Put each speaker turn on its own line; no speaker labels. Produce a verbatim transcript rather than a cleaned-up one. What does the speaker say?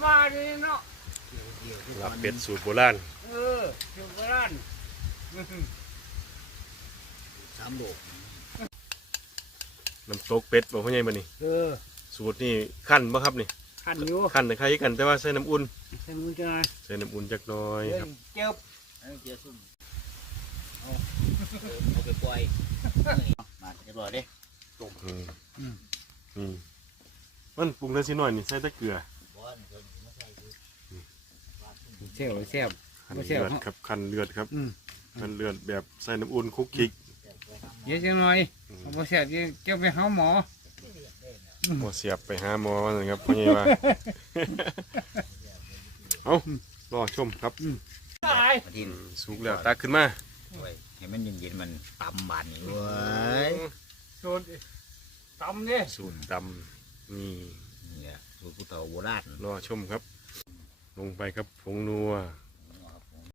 มาดิเนาะ
ลาบเป็ดสูตรโบราณ
เออสูตรโบราณ
สามโลก
น้ำตกเป็ดบอกพ่อใหญ่มานี่
เออ
สูตรนี่ขั้นบ่ครับนี่
ขั้นอยู่
ขั้นคล้ายกันแต่ว่าใส่น้ำอุ่น
ใส่มือจังไง
ใส่น้ำอุ่นจักหน่อยครับ
เจ็บ
เจียวซุ่มเอาเอาไปปล่อยมาเรียบร้อยเด้ต้ม
อืมอืมมันปรุงได้สิหน่อยนี่ใส่แต่เกลือ
เชี่ยวเชี่ยว
ขั้นเลือดครับขั้นเลือดครับขั้นเลือดแบบใส่น้ำอุ่นคุกคิก
เยอะจังหน่อยเอาเสียบเจ้าไปหาหมอ
หมอเสียบไปหาหมอว่าไงครับพ่อใหญ่ว่าเอารอชมครับ
ทิน
สุกแล้วตักขึ้นมา
ให้มันเย็นๆมันตำบานนี่เว้ย
สูตรตำเนี่ย
สูตรตำนี่
เนี่ยสูตรผู้เฒ่าโบราณ
รอชมครับลงไปครับผงนัว